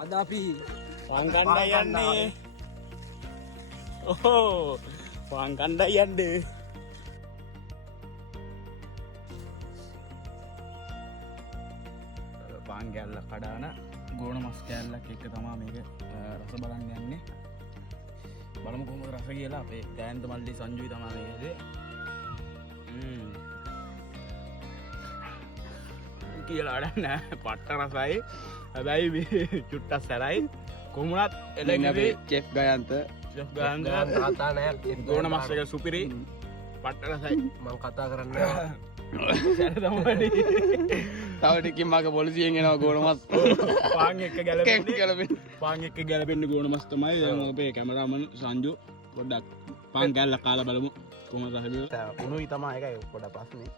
අද අපි පාන් කණ්ඩායි යන්නේ. ඔහෝ පාන් කණ්ඩායි යන්නේ. පාන් කෑල්ල කඩාන ගෝණ මස් කෑල්ලක් එක්ක තමා මේක රස බලන්න යන්නේ. බලමු කොහොමද රස කියලා. අපේ ගෑනට මල්ලි සංජුයි තමා මේකේ. කියලා වැඩක් නෑ. පට්ට රසයි. හැබැයි මේ චුට්ටක් සැරයි. කොහොමවත් එලෙන්නේ චෙෆ් ගයන්ත. චෙෆ් ගයන්ත කතා නෑ. ගෝණ මස් එක සුපිරි. පට්ට රසයි. මම කතා කරන්නේ සැර තමයි. තව ටිකකින් මගේ පොලිසියෙන් එනවා ගෝණ මස්. පාන් එක්ක ගැලපෙන්නේ. පාන් එක්ක ගැලපෙන්නේ ගෝණ මස් තමයි. දැන් අපේ කැමරාමන් සංජු පොඩ්ඩක් පාන් කෑල්ල කාලා බලමු. කොහොමද රස බලමු. උණුයි තමයි එකයි පොඩ ප්‍රශ්නේ.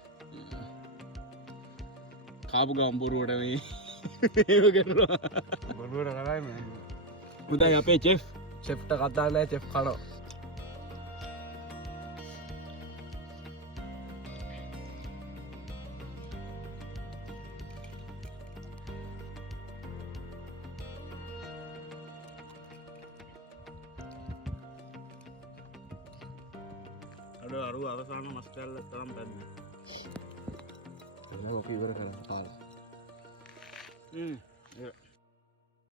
කාපු ගම් බොරුවට මේ ඒව කරනවා. බොරුවට කරන්නේ මේ. මුදයි අපේ චෙෆ්. චෙෆ්ට කතා නෑ චෙෆ් කනවා. අර අවසාන මස් කෑල්ල තරම් පැන්නේ. ඔක ඉවර කරලා කාලා.